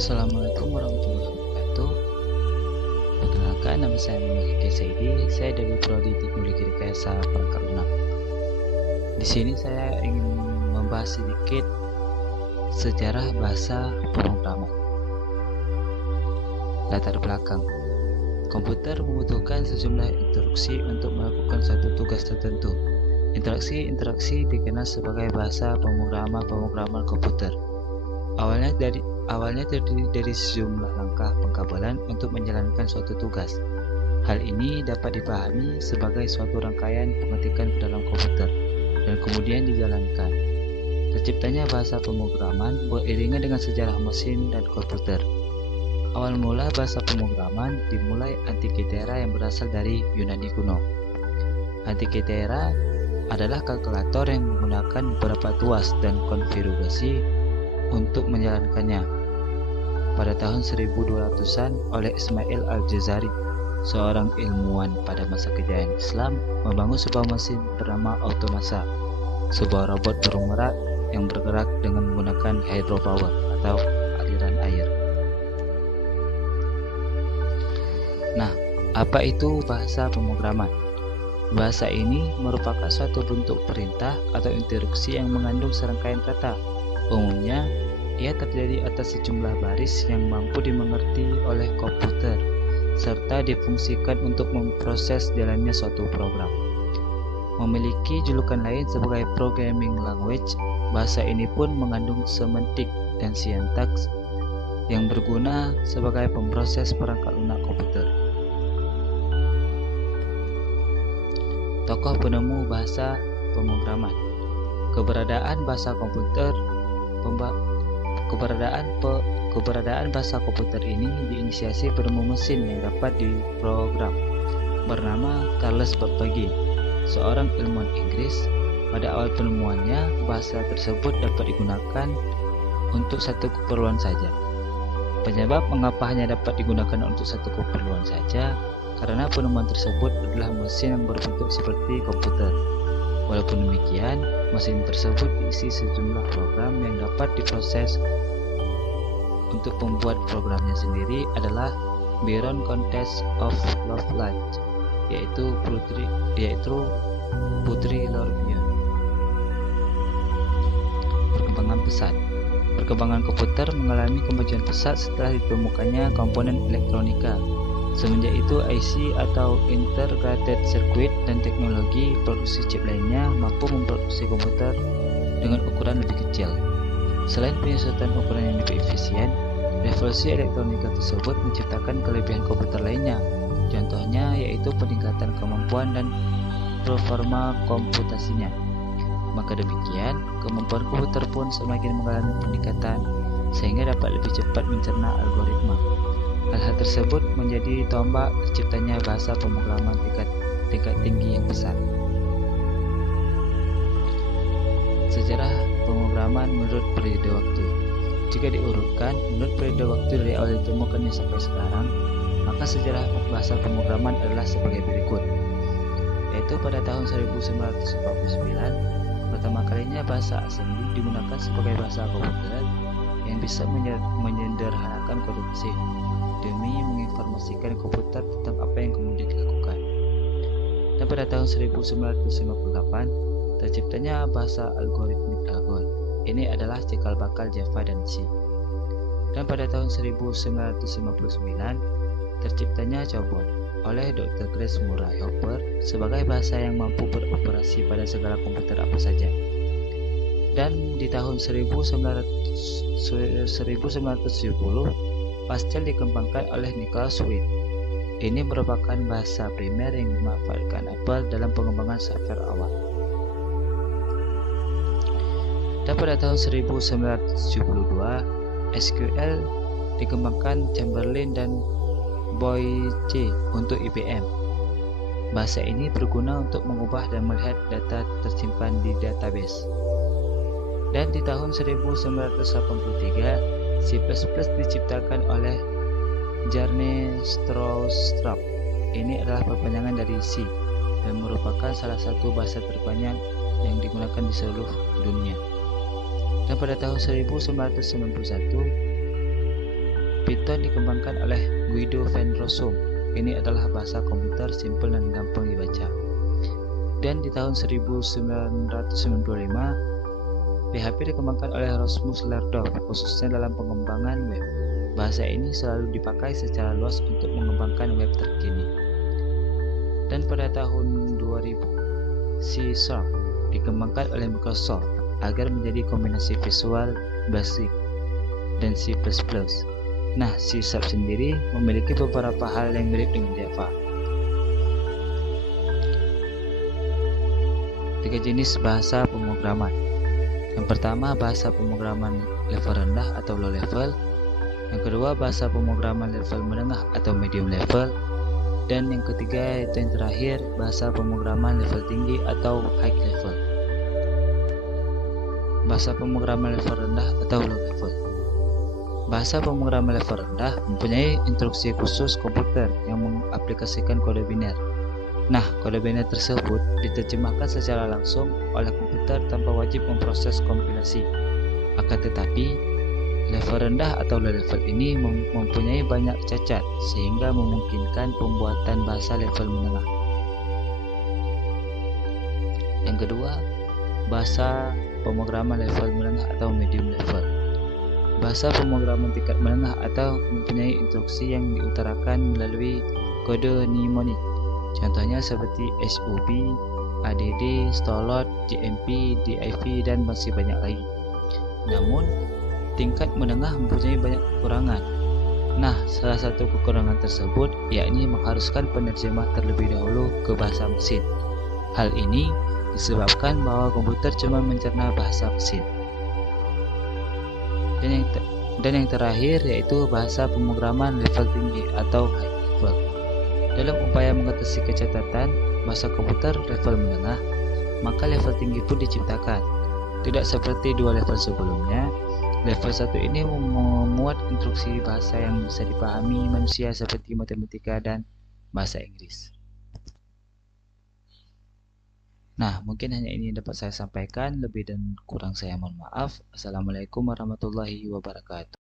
Assalamualaikum warahmatullahi wabarakatuh. Perkenalkan, nama saya Muhammad Saidi. Saya dari Prodi Teknologi Rekayasa Perangkat Lunak. Di sini saya ingin membahas sedikit sejarah bahasa pemrograman. Latar belakang. Komputer membutuhkan sejumlah instruksi untuk melakukan suatu tugas tertentu. Interaksi dikenal sebagai bahasa pemrograman komputer. Awalnya terdiri dari sejumlah langkah pengkabalan untuk menjalankan suatu tugas. Hal ini dapat dipahami sebagai suatu rangkaian pengetikan ke dalam komputer dan kemudian dijalankan. Terciptanya bahasa pemrograman beriringan dengan sejarah mesin dan komputer. Awal mula bahasa pemrograman dimulai Antikythera yang berasal dari Yunani kuno. Antikythera adalah kalkulator yang menggunakan beberapa tuas dan konfigurasi untuk menjalankannya. Pada tahun 1200-an oleh Ismail Al-Jazari, seorang ilmuwan pada masa kejayaan Islam, membangun sebuah mesin bernama Automasa, sebuah robot burung merak yang bergerak dengan menggunakan hydropower atau aliran air. Nah, apa itu bahasa pemrograman? Bahasa ini merupakan suatu bentuk perintah atau instruksi yang mengandung serangkaian kata. Umumnya, ia terdiri atas sejumlah baris yang mampu dimengerti oleh komputer, serta difungsikan untuk memproses jalannya suatu program. Memiliki julukan lain sebagai programming language, bahasa ini pun mengandung semantik dan sintaks yang berguna sebagai pemproses perangkat lunak komputer. Tokoh penemu bahasa pemrograman. Keberadaan bahasa komputer ini diinisiasi penemu mesin yang dapat diprogram bernama Charles Babbage, seorang ilmuwan Inggris. Pada awal penemuannya, bahasa tersebut dapat digunakan untuk satu keperluan saja. Penyebab mengapa hanya dapat digunakan untuk satu keperluan saja karena penemuan tersebut adalah mesin yang berbentuk seperti komputer. Walaupun demikian, mesin tersebut diisi sejumlah program yang dapat diproses. Untuk pembuat programnya sendiri adalah Byron Countess of Loveland, yaitu Putri Lord Byron. Perkembangan pesat. Perkembangan komputer mengalami kemajuan pesat setelah ditemukannya komponen elektronika. Semenjak itu, IC atau Integrated Circuit dan teknologi produksi chip lainnya mampu memproduksi komputer dengan ukuran lebih kecil. Selain penyesuaian ukuran yang lebih efisien, revolusi elektronika tersebut menciptakan kelebihan komputer lainnya. Contohnya yaitu peningkatan kemampuan dan performa komputasinya. Maka demikian, kemampuan komputer pun semakin mengalami peningkatan sehingga dapat lebih cepat mencerna algoritma. Hal-hal tersebut menjadi tombak terciptanya bahasa pemrograman tingkat tinggi yang besar. Sejarah pemrograman menurut periode waktu. Jika diurutkan menurut periode waktu dari awal ditemukannya sampai sekarang, maka sejarah bahasa pemrograman adalah sebagai berikut. Yaitu pada tahun 1949, pertama kalinya bahasa assembly digunakan sebagai bahasa komputer yang bisa menyederhanakan kode mesin demi menginformasikan komputer tentang apa yang kemudian dilakukan. Dan pada tahun 1958 terciptanya bahasa algoritmik ALGOL. Ini adalah cikal bakal Java dan C. Dan pada tahun 1959 terciptanya COBOL oleh Dr. Grace Murray Hopper sebagai bahasa yang mampu beroperasi pada segala komputer apa saja. Dan di tahun 1970 Pastel dikembangkan oleh Nicholas Swift. Ini merupakan bahasa primer yang dimanfaatkan Apple dalam pengembangan software awal. Dan pada tahun 1972, SQL dikembangkan Chamberlain dan Boyce untuk IBM. Bahasa ini berguna untuk mengubah dan melihat data tersimpan di database. Dan di tahun 1983, C++ diciptakan oleh Jarne Stroustrup. Ini adalah perpanjangan dari C dan merupakan salah satu bahasa terpanjang yang digunakan di seluruh dunia. Dan pada tahun 1991 Python dikembangkan oleh Guido van Rossum. Ini adalah bahasa komputer simpel dan gampang dibaca. Dan di tahun 1995, PHP dikembangkan oleh Rasmus Lerdof, khususnya dalam pengembangan web. Bahasa ini selalu dipakai secara luas untuk mengembangkan web terkini. Dan pada tahun 2000, C# dikembangkan oleh Microsoft agar menjadi kombinasi Visual Basic dan C++. Nah, C# sendiri memiliki beberapa hal yang mirip dengan Java. 3 jenis bahasa pemrograman. Yang pertama, bahasa pemrograman level rendah atau low level. Yang kedua, bahasa pemrograman level menengah atau medium level. Dan yang ketiga, yaitu yang terakhir, bahasa pemrograman level tinggi atau high level. Bahasa pemrograman level rendah atau low level. Bahasa pemrograman level rendah mempunyai instruksi khusus komputer yang mengaplikasikan kode biner. Nah, kode biner tersebut diterjemahkan secara langsung oleh komputer tanpa wajib memproses kompilasi. Akan tetapi, level rendah atau low level ini mempunyai banyak cacat sehingga memungkinkan pembuatan bahasa level menengah. Yang kedua, bahasa pemrograman level menengah atau medium level. Bahasa pemrograman tingkat menengah atau mempunyai instruksi yang diutarakan melalui kode mnemonik. Contohnya seperti SOB, ADD, Stolot, JMP, DIV, dan masih banyak lagi. Namun, tingkat menengah mempunyai banyak kekurangan. Nah, salah satu kekurangan tersebut yakni mengharuskan penerjemah terlebih dahulu ke bahasa mesin. Hal ini disebabkan bahwa komputer cuma mencerna bahasa mesin. Dan yang terakhir yaitu bahasa pemrograman level tinggi atau high level. Dalam upaya mengatasi kecacatan bahasa komputer level menengah, maka level tinggi pun diciptakan. Tidak seperti dua level sebelumnya, level 1 ini memuat instruksi bahasa yang bisa dipahami manusia seperti matematika dan bahasa Inggris. Nah, mungkin hanya ini yang dapat saya sampaikan. Lebih dan kurang saya mohon maaf. Assalamualaikum warahmatullahi wabarakatuh.